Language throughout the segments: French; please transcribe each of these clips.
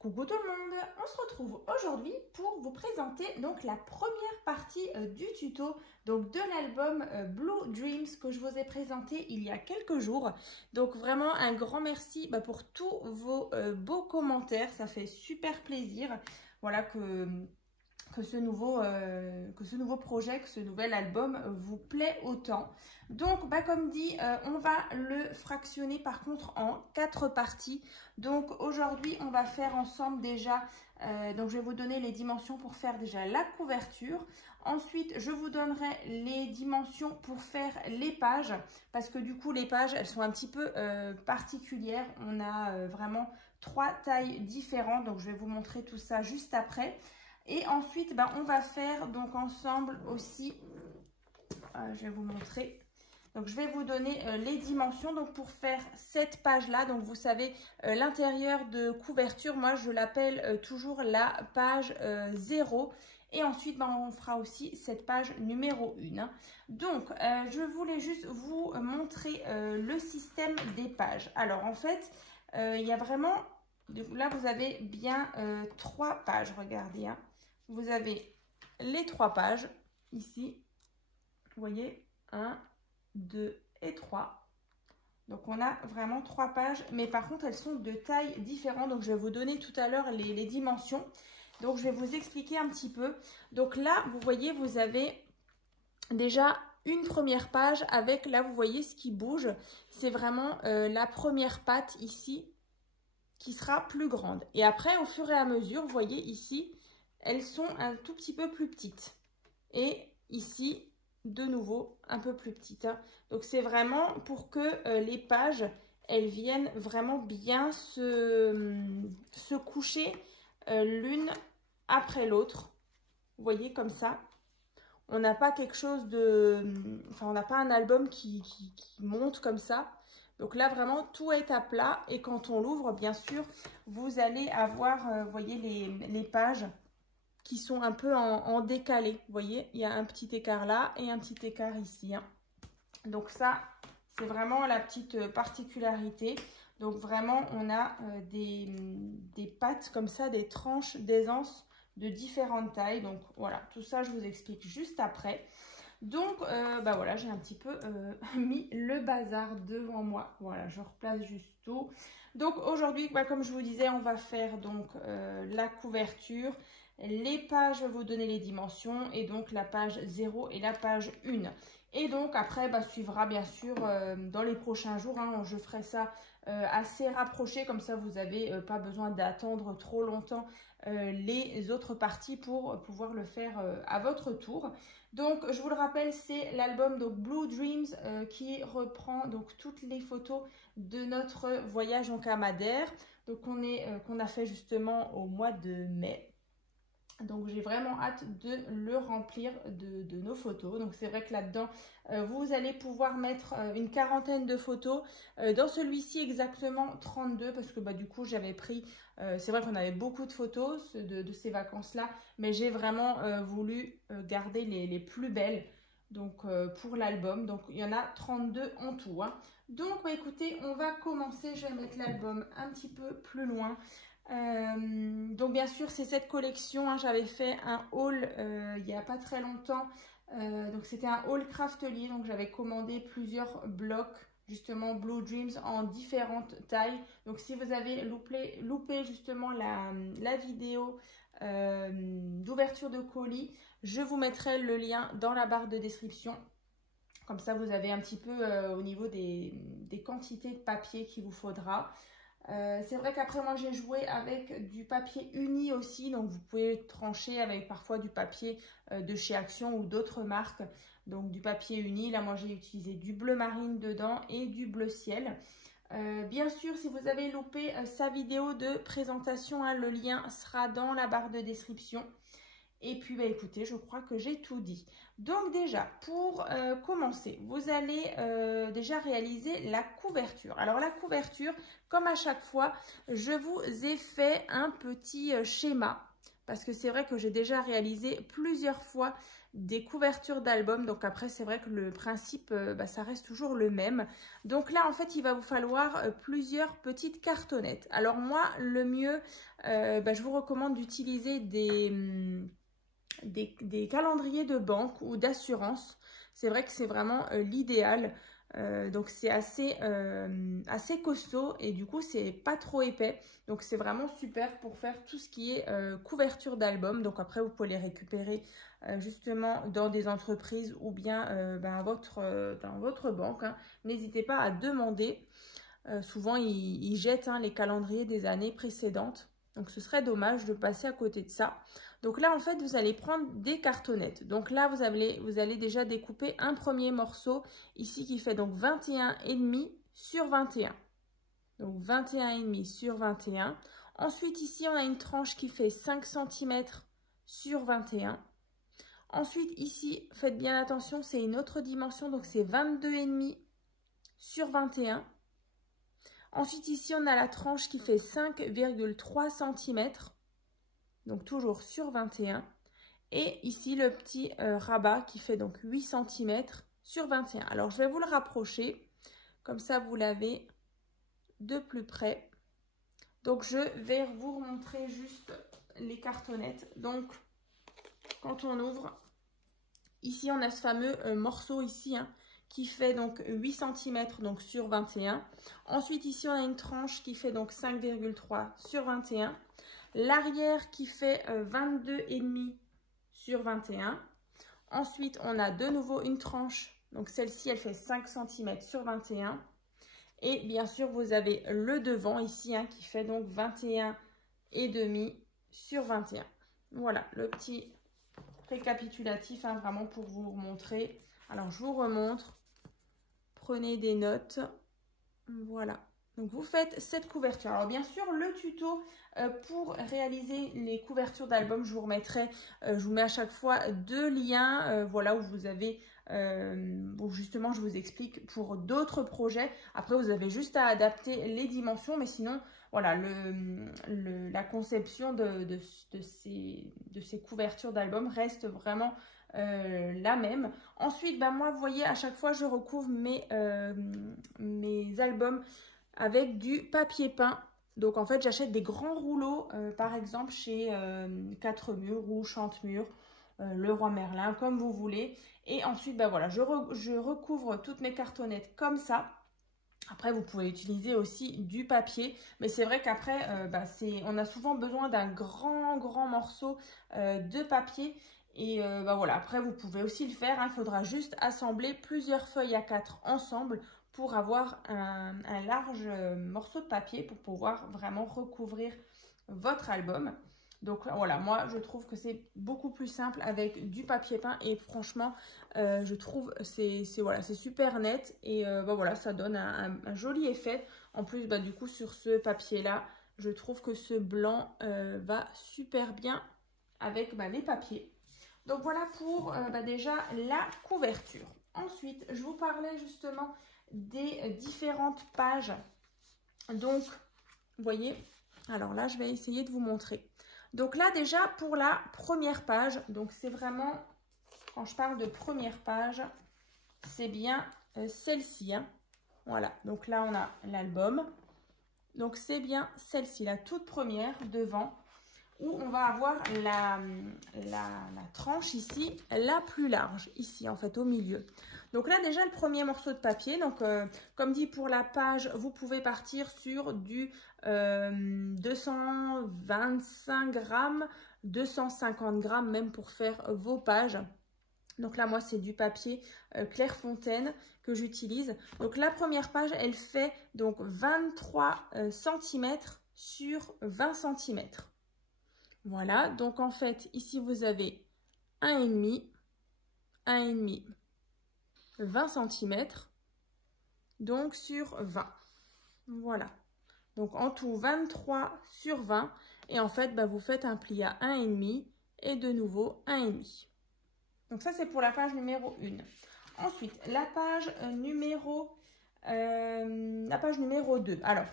Coucou tout le monde, on se retrouve aujourd'hui pour vous présenter donc la première partie du tuto donc de l'album Blue Dreams que je vous ai présenté il y a quelques jours. Donc vraiment un grand merci pour tous vos beaux commentaires, ça fait super plaisir. Voilà que ce nouveau projet, que ce nouvel album vous plaît autant. Donc comme dit, on va le fractionner par contre en 4 parties. Donc aujourd'hui on va faire ensemble déjà, donc je vais vous donner les dimensions pour faire déjà la couverture. Ensuite je vous donnerai les dimensions pour faire les pages, parce que du coup les pages elles sont un petit peu particulières. On a vraiment 3 tailles différentes, donc je vais vous montrer tout ça juste après. Et ensuite, on va faire donc ensemble aussi, je vais vous montrer, donc je vais vous donner les dimensions donc pour faire cette page-là. Donc vous savez, l'intérieur de couverture, moi je l'appelle toujours la page 0. Et ensuite, on fera aussi cette page numéro 1. Donc, je voulais juste vous montrer le système des pages. Alors en fait, il y a vraiment, là vous avez bien 3 pages, regardez, hein. Vous avez les 3 pages ici, vous voyez, 1, 2 et 3. Donc on a vraiment 3 pages, mais par contre elles sont de tailles différentes. Donc je vais vous donner tout à l'heure les dimensions. Donc je vais vous expliquer un petit peu. Donc là, vous voyez, vous avez déjà une première page avec, là vous voyez ce qui bouge. C'est vraiment la première patte ici qui sera plus grande. Et après, au fur et à mesure, vous voyez ici, elles sont un tout petit peu plus petites. Et ici, de nouveau, un peu plus petites. Donc, c'est vraiment pour que les pages, elles viennent vraiment bien se coucher l'une après l'autre. Vous voyez, comme ça. On n'a pas quelque chose de... Enfin, on n'a pas un album qui monte comme ça. Donc là, vraiment, tout est à plat. Et quand on l'ouvre, bien sûr, vous allez avoir, vous voyez, les pages qui sont un peu en décalé. Vous voyez, il y a un petit écart là et un petit écart ici. Donc ça, c'est vraiment la petite particularité. Donc vraiment, on a des pattes comme ça, des tranches d'aisance de différentes tailles. Donc voilà, tout ça, je vous explique juste après. Donc voilà, j'ai un petit peu mis le bazar devant moi. Voilà, je replace juste tout. Donc aujourd'hui, comme je vous disais, on va faire donc la couverture. Les pages, je vais vous donner les dimensions, et donc la page 0 et la page 1. Et donc après, suivra bien sûr dans les prochains jours, je ferai ça assez rapproché, comme ça vous n'avez pas besoin d'attendre trop longtemps les autres parties pour pouvoir le faire à votre tour. Donc je vous le rappelle, c'est l'album Blue Dreams qui reprend donc toutes les photos de notre voyage en Madère, donc qu'on a fait justement au mois de mai. Donc j'ai vraiment hâte de le remplir de nos photos. Donc c'est vrai que là-dedans, vous allez pouvoir mettre une quarantaine de photos. Dans celui-ci exactement 32, parce que du coup j'avais pris, c'est vrai qu'on avait beaucoup de photos de ces vacances-là, mais j'ai vraiment voulu garder les plus belles donc pour l'album. Donc il y en a 32 en tout. Donc écoutez, on va commencer. Je vais mettre l'album un petit peu plus loin. Donc bien sûr c'est cette collection, j'avais fait un haul il n'y a pas très longtemps, donc c'était un haul craftelier, donc j'avais commandé plusieurs blocs justement Blue Dreams en différentes tailles. Donc si vous avez loupé justement la vidéo d'ouverture de colis, je vous mettrai le lien dans la barre de description. Comme ça vous avez un petit peu au niveau des quantités de papier qu'il vous faudra. C'est vrai qu'après moi j'ai joué avec du papier uni aussi, donc vous pouvez trancher avec parfois du papier de chez Action ou d'autres marques, donc du papier uni. Là moi j'ai utilisé du bleu marine dedans et du bleu ciel. Bien sûr, si vous avez loupé sa vidéo de présentation, le lien sera dans la barre de description. Et puis écoutez, je crois que j'ai tout dit. Donc déjà, pour commencer, vous allez déjà réaliser la couverture. Alors la couverture, comme à chaque fois, je vous ai fait un petit schéma. Parce que c'est vrai que j'ai déjà réalisé plusieurs fois des couvertures d'albums. Donc après, c'est vrai que le principe, ça reste toujours le même. Donc là, en fait, il va vous falloir plusieurs petites cartonnettes. Alors moi, le mieux, je vous recommande d'utiliser des calendriers de banque ou d'assurance. C'est vrai que c'est vraiment l'idéal. Donc c'est assez costaud et du coup c'est pas trop épais, donc c'est vraiment super pour faire tout ce qui est couverture d'album. Donc après vous pouvez les récupérer justement dans des entreprises ou bien dans votre banque, hein. N'hésitez pas à demander. Souvent ils jettent les calendriers des années précédentes, donc ce serait dommage de passer à côté de ça. Donc là, en fait, vous allez prendre des cartonnettes. Donc là, vous allez déjà découper un premier morceau ici qui fait donc 21,5 sur 21. Donc 21,5 sur 21. Ensuite, ici, on a une tranche qui fait 5 cm sur 21. Ensuite, ici, faites bien attention, c'est une autre dimension, donc c'est 22,5 sur 21. Ensuite, ici, on a la tranche qui fait 5,3 cm. Donc toujours sur 21. Et ici, le petit rabat qui fait donc 8 cm sur 21. Alors, je vais vous le rapprocher. Comme ça, vous l'avez de plus près. Donc, je vais vous montrer juste les cartonnettes. Donc, quand on ouvre, ici, on a ce fameux morceau ici, hein, qui fait donc 8 cm donc sur 21. Ensuite, ici, on a une tranche qui fait donc 5,3 sur 21. L'arrière qui fait 22,5 sur 21. Ensuite, on a de nouveau une tranche. Donc, celle-ci, elle fait 5 cm sur 21. Et bien sûr, vous avez le devant ici, hein, qui fait donc 21,5 sur 21. Voilà, le petit récapitulatif, hein, vraiment pour vous montrer. Alors, je vous remontre. Prenez des notes. Voilà. Donc, vous faites cette couverture. Alors, bien sûr, le tuto pour réaliser les couvertures d'albums, je vous remettrai, je vous mets à chaque fois deux liens, voilà, où vous avez, où justement, je vous explique pour d'autres projets. Après, vous avez juste à adapter les dimensions, mais sinon, voilà, la conception de ces couvertures d'albums reste vraiment la même. Ensuite, moi, vous voyez, à chaque fois, je recouvre mes albums avec du papier peint. Donc, en fait, j'achète des grands rouleaux, par exemple, chez 4 murs ou Chantemur, Leroy Merlin, comme vous voulez. Et ensuite, voilà, je recouvre toutes mes cartonnettes comme ça. Après, vous pouvez utiliser aussi du papier. Mais c'est vrai qu'après, on a souvent besoin d'un grand morceau de papier. Et voilà, après, vous pouvez aussi le faire, hein. Il faudra juste assembler plusieurs feuilles A4 ensemble pour avoir un large morceau de papier pour pouvoir vraiment recouvrir votre album. Donc voilà, moi je trouve que c'est beaucoup plus simple avec du papier peint et franchement je trouve c'est super net et voilà, ça donne un joli effet. En plus du coup sur ce papier là, je trouve que ce blanc va super bien avec les papiers. Donc voilà pour déjà la couverture. Ensuite, je vous parlais justement des différentes pages. Donc, vous voyez, alors là, je vais essayer de vous montrer. Donc là, déjà, pour la première page, donc c'est vraiment, quand je parle de première page, c'est bien celle-ci, hein. Voilà, donc là, on a l'album. Donc, c'est bien celle-ci, la toute première devant, où on va avoir la tranche ici, la plus large, ici, en fait, au milieu. Donc là, déjà, le premier morceau de papier. Donc, comme dit, pour la page, vous pouvez partir sur du 225 grammes, 250 grammes même pour faire vos pages. Donc là, moi, c'est du papier Clairefontaine que j'utilise. Donc, la première page, elle fait donc 23 cm sur 20 cm. Voilà, donc en fait, ici, vous avez 1,5, 1,5, 20 cm, donc sur 20. Voilà, donc en tout 23 sur 20. Et en fait, vous faites un pli à 1,5 et de nouveau 1,5. Donc ça, c'est pour la page numéro 1. Ensuite, la page numéro 2. Alors,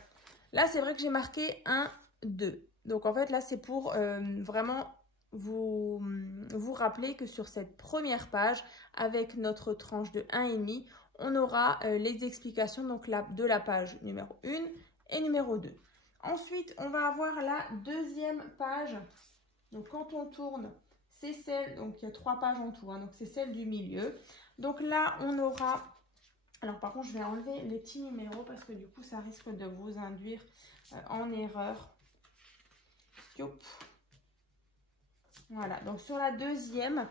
là, c'est vrai que j'ai marqué 1, 2. Donc, en fait, là, c'est pour vraiment vous rappeler que sur cette première page, avec notre tranche de 1,5, on aura les explications donc de la page numéro 1 et numéro 2. Ensuite, on va avoir la deuxième page. Donc, quand on tourne, c'est celle, donc il y a 3 pages en tout, hein, donc c'est celle du milieu. Donc là, on aura, alors par contre, je vais enlever les petits numéros parce que du coup, ça risque de vous induire en erreur. Youp. Voilà, donc sur la deuxième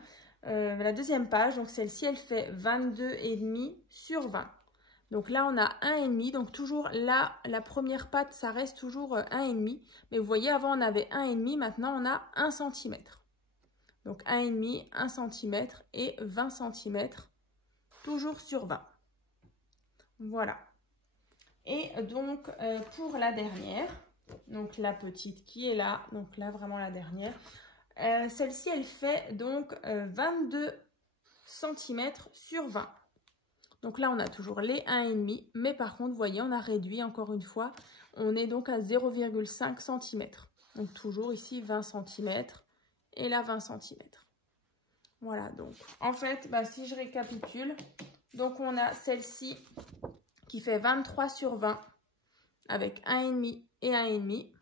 page, donc celle-ci, elle fait 22,5 sur 20. Donc là, on a 1,5, donc toujours là, la première patte, ça reste toujours 1,5. Mais vous voyez, avant, on avait 1,5, maintenant, on a 1 cm. Donc 1,5, 1 cm et 20 cm, toujours sur 20. Voilà. Et donc, pour la dernière, donc la petite qui est là, donc là, vraiment la dernière, celle-ci, elle fait donc 22 cm sur 20. Donc là, on a toujours les 1,5, mais par contre, vous voyez, on a réduit encore une fois. On est donc à 0,5 cm. Donc toujours ici 20 cm et là 20 cm. Voilà, donc en fait, si je récapitule, donc on a celle-ci qui fait 23 sur 20 avec 1,5 et 1,5.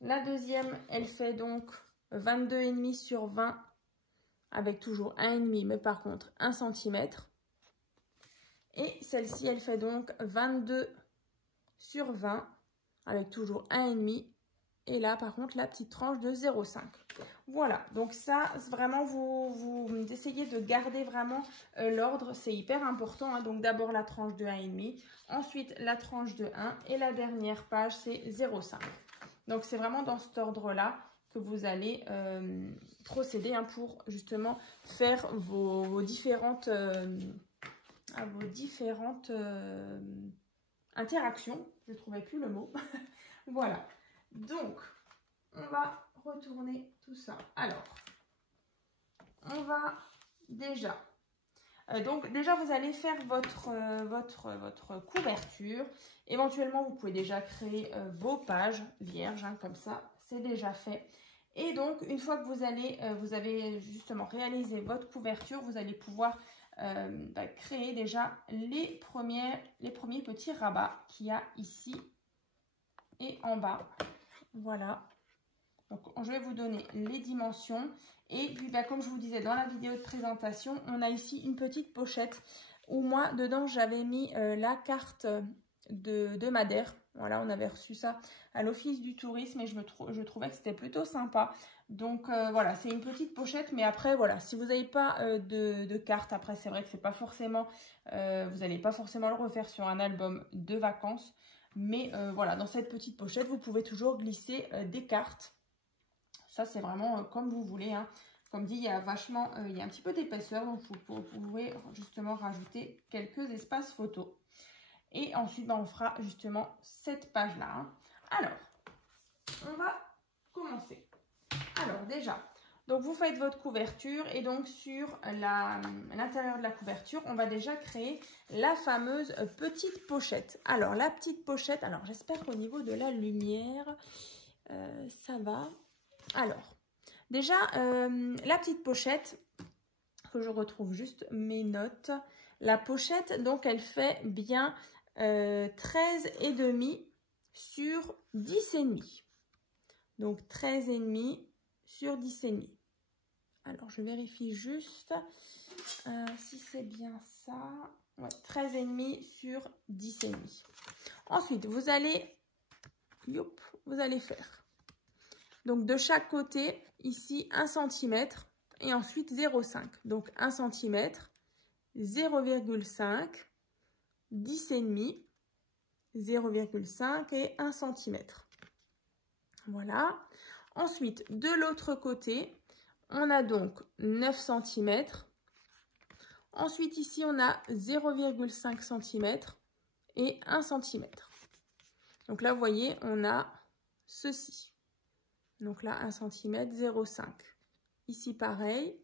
La deuxième, elle fait donc 22,5 sur 20 avec toujours 1,5, mais par contre 1 cm. Et celle-ci, elle fait donc 22 sur 20 avec toujours 1,5. Et là, par contre, la petite tranche de 0,5. Voilà, donc ça, vraiment, vous essayez de garder vraiment l'ordre. C'est hyper important, hein. Donc d'abord la tranche de 1,5, ensuite la tranche de 1 et la dernière page, c'est 0,5. Donc c'est vraiment dans cet ordre-là que vous allez procéder, hein, pour justement faire vos différentes interactions. Je ne trouvais plus le mot. Voilà. Donc, on va retourner tout ça. Alors, on va déjà... donc, déjà, vous allez faire votre couverture. Éventuellement, vous pouvez déjà créer vos pages vierges, hein, comme ça, c'est déjà fait. Et donc, une fois que vous avez justement réalisé votre couverture, vous allez pouvoir créer déjà les premiers petits rabats qu'il y a ici et en bas. Voilà. Donc, je vais vous donner les dimensions. Et puis, comme je vous disais dans la vidéo de présentation, on a ici une petite pochette où moi, dedans, j'avais mis la carte de Madère. Voilà, on avait reçu ça à l'Office du tourisme et je trouvais que c'était plutôt sympa. Donc, voilà, c'est une petite pochette. Mais après, voilà, si vous n'avez pas de carte, après, c'est vrai que c'est pas forcément, vous n'allez pas forcément le refaire sur un album de vacances. Mais voilà, dans cette petite pochette, vous pouvez toujours glisser des cartes. Ça, c'est vraiment comme vous voulez, hein. Comme dit, il y a un petit peu d'épaisseur, donc vous pouvez justement rajouter quelques espaces photos. Et ensuite, on fera justement cette page-là, hein. Alors, on va commencer. Alors déjà, donc vous faites votre couverture et donc sur l'intérieur de la couverture, on va déjà créer la fameuse petite pochette. Alors la petite pochette, alors j'espère qu'au niveau de la lumière, ça va. Alors, déjà, la petite pochette, que je retrouve juste mes notes. La pochette, donc elle fait bien 13,5 sur 10,5. Donc 13,5 sur 10,5. Alors, je vérifie juste si c'est bien ça. Ouais, 13,5 sur 10,5. Ensuite, vous allez faire. Donc, de chaque côté, ici, 1 cm et ensuite 0,5. Donc, 1 cm, 0,5, 10,5, 0,5 et 1 cm. Voilà. Ensuite, de l'autre côté, on a donc 9 cm. Ensuite, ici, on a 0,5 cm et 1 cm. Donc là, vous voyez, on a ceci. Donc là, 1 cm, 0,5. Ici, pareil.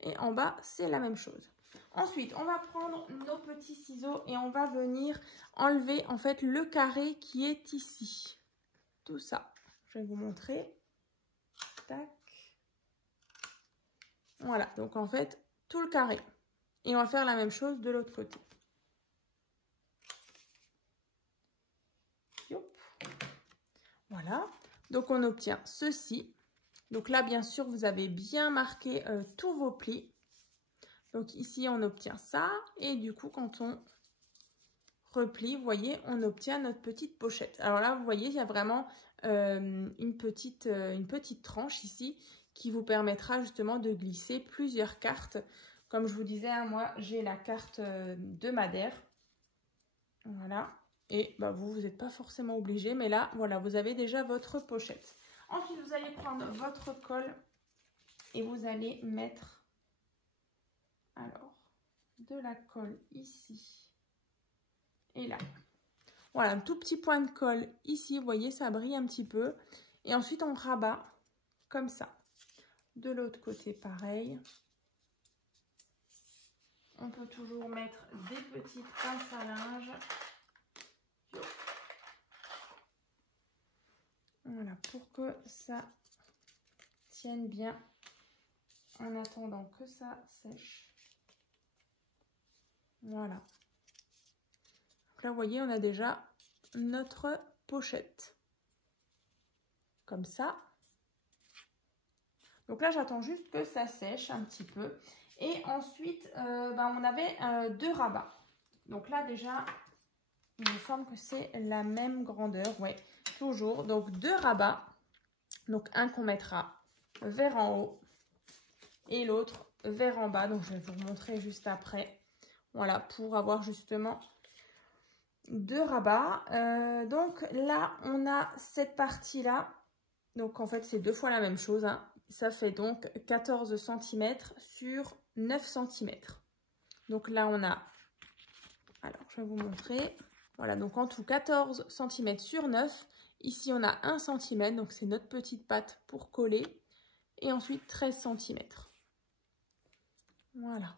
Et en bas, c'est la même chose. Ensuite, on va prendre nos petits ciseaux et on va venir enlever en fait le carré qui est ici. Tout ça. Je vais vous montrer. tac. Voilà, donc en fait, tout le carré. Et on va faire la même chose de l'autre côté. Voilà, donc on obtient ceci. Donc là, bien sûr, vous avez bien marqué tous vos plis. Donc ici, on obtient ça. Et du coup, quand on replie, vous voyez, on obtient notre petite pochette. Alors là, vous voyez, il y a vraiment une petite tranche ici qui vous permettra justement de glisser plusieurs cartes. Comme je vous disais, hein, moi, j'ai la carte de Madère. Voilà. Et bah, vous n'êtes pas forcément obligé, mais là, voilà, vous avez déjà votre pochette. Ensuite, vous allez prendre votre colle et vous allez mettre, alors, de la colle ici et là. Voilà, un tout petit point de colle ici, vous voyez, ça brille un petit peu. Et ensuite, on rabat comme ça. De l'autre côté, pareil. On peut toujours mettre des petites pinces à linge. Voilà, pour que ça tienne bien en attendant que ça sèche. Voilà. Donc là, vous voyez, on a déjà notre pochette. Comme ça. Donc là, j'attends juste que ça sèche un petit peu. Et ensuite, on avait 2 rabats. Donc là, déjà, il me semble que c'est la même grandeur. Ouais, toujours. Donc 2 rabats. Donc un qu'on mettra vers en haut et l'autre vers en bas. Donc je vais vous montrer juste après. Voilà, pour avoir justement 2 rabats. Donc là, on a cette partie-là. Donc en fait, c'est 2 fois la même chose. Hein. Ça fait donc 14 cm sur 9 cm. Donc là, on a... Alors, je vais vous montrer. Voilà, donc en tout 14 cm sur 9. Ici, on a 1 cm. Donc c'est notre petite patte pour coller. Et ensuite, 13 cm. Voilà.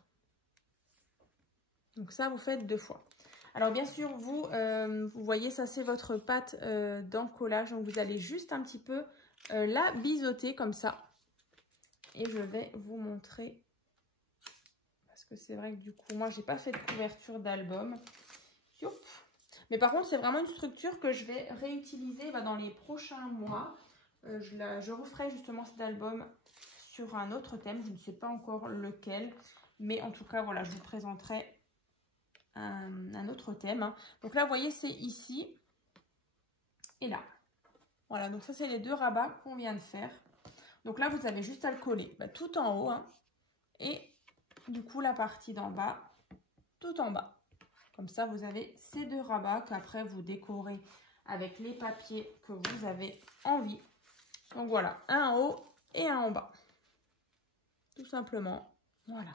Donc ça, vous faites 2 fois. Alors bien sûr, vous voyez, ça c'est votre pâte d'encollage. Donc vous allez juste un petit peu la biseauter comme ça. Et je vais vous montrer. Parce que c'est vrai que du coup, moi, j'ai pas fait de couverture d'album. Mais par contre, c'est vraiment une structure que je vais réutiliser dans les prochains mois. Je referai justement cet album sur un autre thème. Je ne sais pas encore lequel. Mais en tout cas, voilà, je vous présenterai un autre thème. Hein. Donc là, vous voyez, c'est ici et là. Voilà, donc ça, c'est les 2 rabats qu'on vient de faire. Donc là, vous avez juste à le coller tout en haut. Hein, et du coup, la partie d'en bas, tout en bas. Comme ça, vous avez ces 2 rabats qu'après, vous décorez avec les papiers que vous avez envie. Donc voilà, un en haut et un en bas. Tout simplement. Voilà.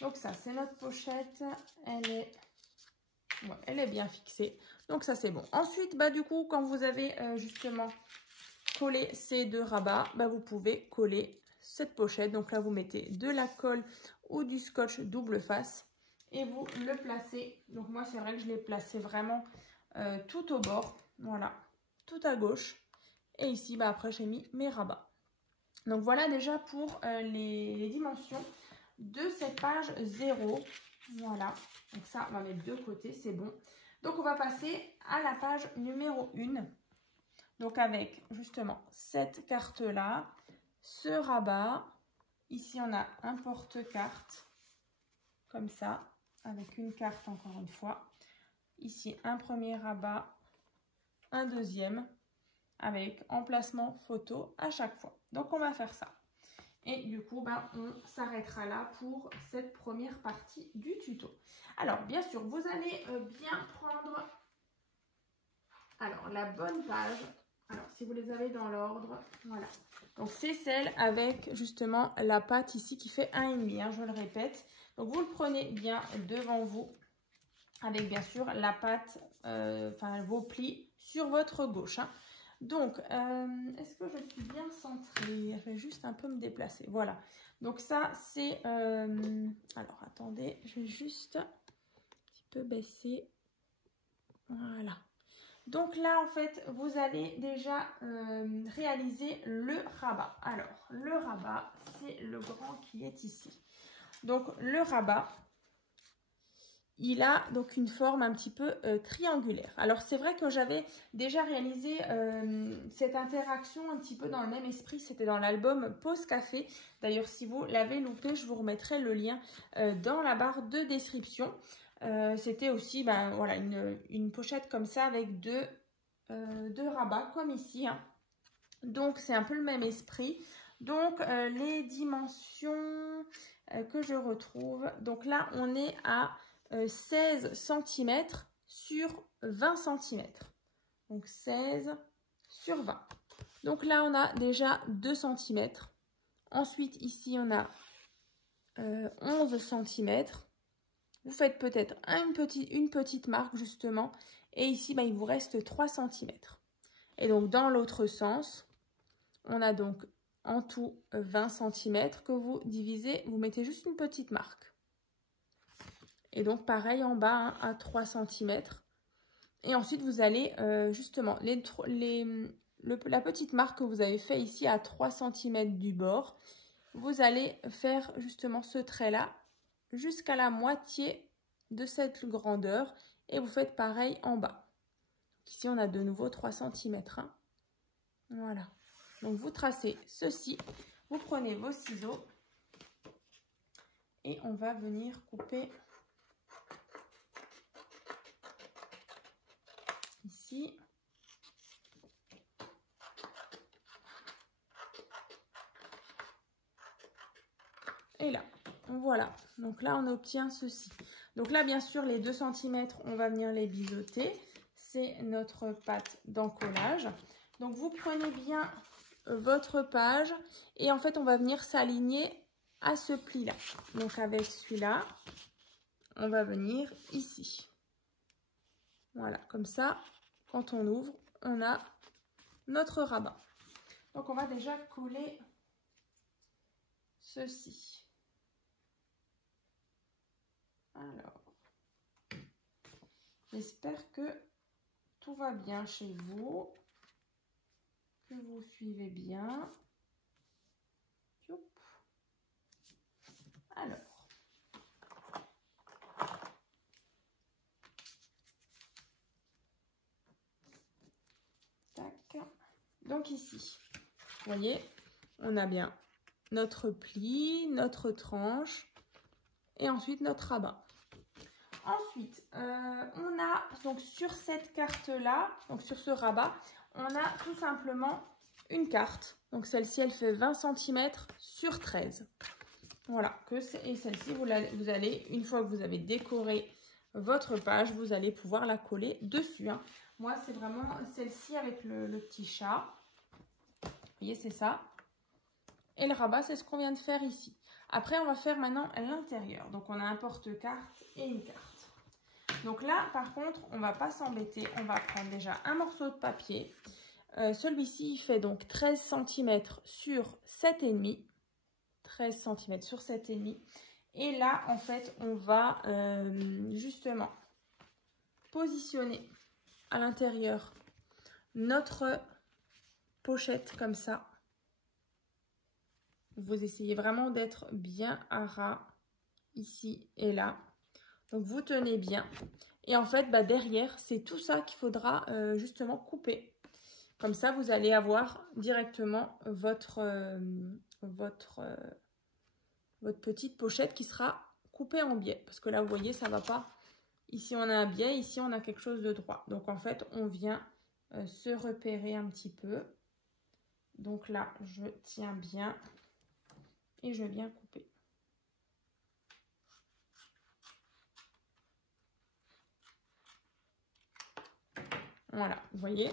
Donc ça, c'est notre pochette. Elle est bien fixée. Donc ça, c'est bon. Ensuite, du coup, quand vous avez justement collé ces 2 rabats, vous pouvez coller cette pochette. Donc là, vous mettez de la colle ou du scotch double face et vous le placez. Donc moi, c'est vrai que je l'ai placé vraiment tout au bord. Voilà, tout à gauche. Et ici, après, j'ai mis mes rabats. Donc voilà déjà pour les dimensions de cette page 0. Voilà, donc ça, on va mettre de côté, c'est bon. Donc on va passer à la page numéro 1. Donc avec justement cette carte-là, ce rabat. Ici, on a un porte-carte, comme ça, avec une carte encore une fois. Ici, un premier rabat, un deuxième, avec emplacement photo à chaque fois. Donc on va faire ça. Et du coup, on s'arrêtera là pour cette première partie du tuto. Alors, bien sûr, vous allez bien prendre la bonne page. Alors, si vous les avez dans l'ordre, voilà. Donc, c'est celle avec justement la pâte ici qui fait 1,5, hein, je le répète. Donc, vous le prenez bien devant vous avec bien sûr la pâte, vos plis sur votre gauche. Hein. Donc, est-ce que je suis bien centrée? Je vais juste un peu me déplacer. Voilà. Donc, ça, c'est... alors, attendez, je vais juste un petit peu baisser. Voilà. Donc là, en fait, vous allez déjà réaliser le rabat. Alors, le rabat, c'est le grand qui est ici. Donc, le rabat, il a donc une forme un petit peu triangulaire. Alors, c'est vrai que j'avais déjà réalisé cette interaction un petit peu dans le même esprit. C'était dans l'album Pause Café. D'ailleurs, si vous l'avez loupé, je vous remettrai le lien dans la barre de description. C'était aussi voilà, une pochette comme ça avec deux rabats comme ici. Hein. Donc, c'est un peu le même esprit. Donc, les dimensions que je retrouve. Donc là, on est à 16 cm sur 20 cm. Donc 16 sur 20. Donc là, on a déjà 2 cm. Ensuite, ici, on a 11 cm. Vous faites peut-être une petite marque, justement. Et ici, il vous reste 3 cm. Et donc, dans l'autre sens, on a donc en tout 20 cm que vous divisez. Vous mettez juste une petite marque. Et donc, pareil en bas, hein, à 3 cm. Et ensuite, vous allez justement, la petite marque que vous avez fait ici à 3 cm du bord, vous allez faire justement ce trait-là jusqu'à la moitié de cette grandeur. Et vous faites pareil en bas. Ici, on a de nouveau 3 cm. Hein. Voilà. Donc, vous tracez ceci. Vous prenez vos ciseaux. Et on va venir couper ici. Et là, voilà. Donc là, on obtient ceci. Donc là, bien sûr, les 2 cm, on va venir les biseauter. C'est notre pâte d'encollage. Donc, vous prenez bien votre page et en fait, on va venir s'aligner à ce pli-là. Donc, avec celui-là, on va venir ici. Voilà, comme ça, quand on ouvre, on a notre rabat. Donc, on va déjà coller ceci. Alors, j'espère que tout va bien chez vous, que vous suivez bien. Alors, tac. Donc ici, vous voyez, on a bien notre pli, notre tranche et ensuite notre rabat. Ensuite, on a donc sur cette carte-là, donc sur ce rabat, on a tout simplement une carte. Donc celle-ci, elle fait 20 cm sur 13. Voilà, et celle-ci, vous allez, une fois que vous avez décoré votre page, vous allez pouvoir la coller dessus. Hein. Moi, c'est vraiment celle-ci avec le petit chat. Vous voyez, c'est ça. Et le rabat, c'est ce qu'on vient de faire ici. Après, on va faire maintenant l'intérieur. Donc, on a un porte-carte et une carte. Donc là, par contre, on ne va pas s'embêter. On va prendre déjà un morceau de papier. Celui-ci, il fait donc 13 cm sur 7,5. 13 cm sur 7,5. Et là, en fait, on va justement positionner à l'intérieur notre pochette comme ça. Vous essayez vraiment d'être bien à ras ici et là. Donc, vous tenez bien. Et en fait, derrière, c'est tout ça qu'il faudra justement couper. Comme ça, vous allez avoir directement votre petite pochette qui sera coupée en biais. Parce que là, vous voyez, ça ne va pas. Ici, on a un biais. Ici, on a quelque chose de droit. Donc, en fait, on vient se repérer un petit peu. Donc là, je tiens bien et je viens couper. Voilà, vous voyez,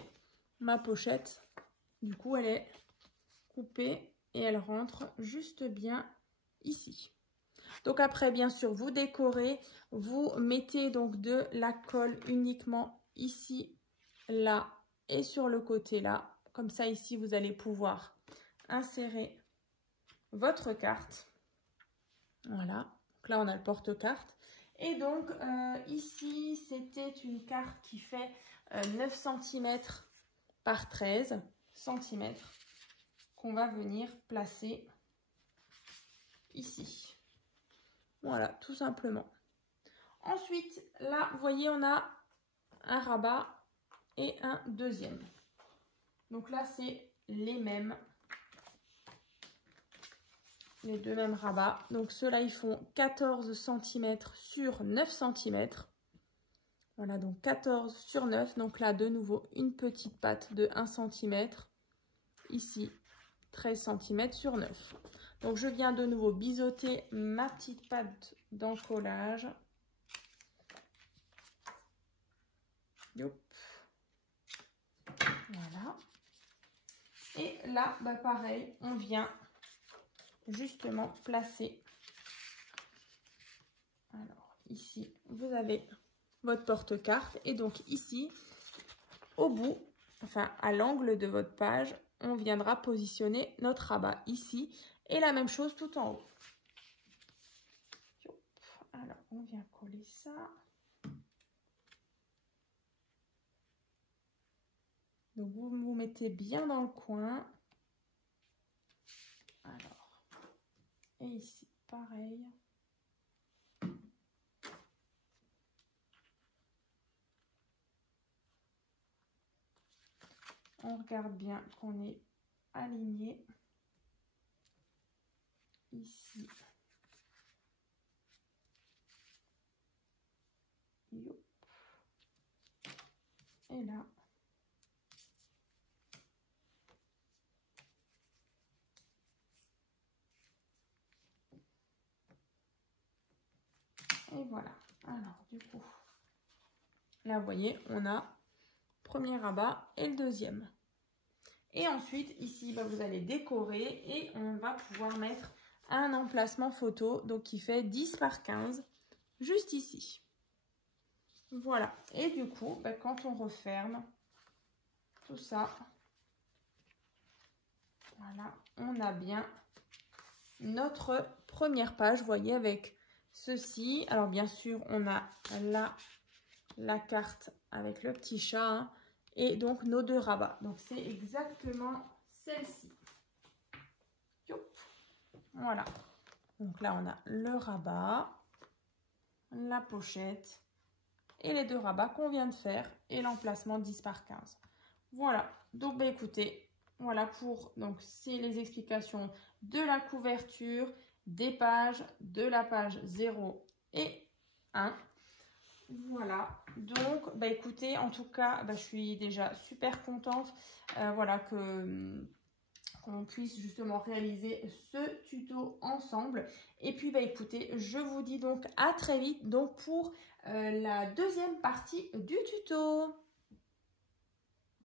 ma pochette, du coup, elle est coupée et elle rentre juste bien ici. Donc après, bien sûr, vous décorez, vous mettez donc de la colle uniquement ici, là et sur le côté là. Comme ça, ici, vous allez pouvoir insérer votre carte. Voilà, donc là, on a le porte-carte. Et donc, ici, c'était une carte qui fait 9 cm par 13 cm qu'on va venir placer ici. Voilà, tout simplement. Ensuite, là, vous voyez, on a un rabat et un deuxième. Donc là, c'est les mêmes. Les deux mêmes rabats. Donc ceux-là, ils font 14 cm sur 9 cm. Voilà, donc 14 sur 9. Donc là, de nouveau, une petite patte de 1 cm. Ici, 13 cm sur 9. Donc je viens de nouveau biseauter ma petite patte d'encollage. Voilà. Et là, bah pareil, on vient justement placer. Alors ici, vous avez votre porte-carte. Et donc ici, au bout, enfin à l'angle de votre page, on viendra positionner notre rabat ici. Et la même chose tout en haut. Alors, on vient coller ça. Donc, vous vous mettez bien dans le coin. Alors, et ici, pareil. On regarde bien qu'on est aligné. Ici. Et là. Et voilà. Alors, du coup, là, vous voyez, on a le premier rabat et le deuxième. Et ensuite, ici, bah, vous allez décorer et on va pouvoir mettre un emplacement photo, donc qui fait 10 par 15, juste ici. Voilà. Et du coup, bah, quand on referme tout ça, voilà, on a bien notre première page, vous voyez, avec ceci. Alors, bien sûr, on a là la carte avec le petit chat, hein, et donc nos deux rabats. Donc, c'est exactement celle-ci. Voilà. Donc là, on a le rabat, la pochette et les deux rabats qu'on vient de faire et l'emplacement 10 par 15. Voilà. Donc, bah, écoutez, voilà pour, donc, c'est les explications de la couverture, des pages, de la page 0 et 1. Voilà, donc bah écoutez, en tout cas, bah, je suis déjà super contente, voilà, qu'on puisse justement réaliser ce tuto ensemble. Et puis bah écoutez, je vous dis donc à très vite donc pour la deuxième partie du tuto.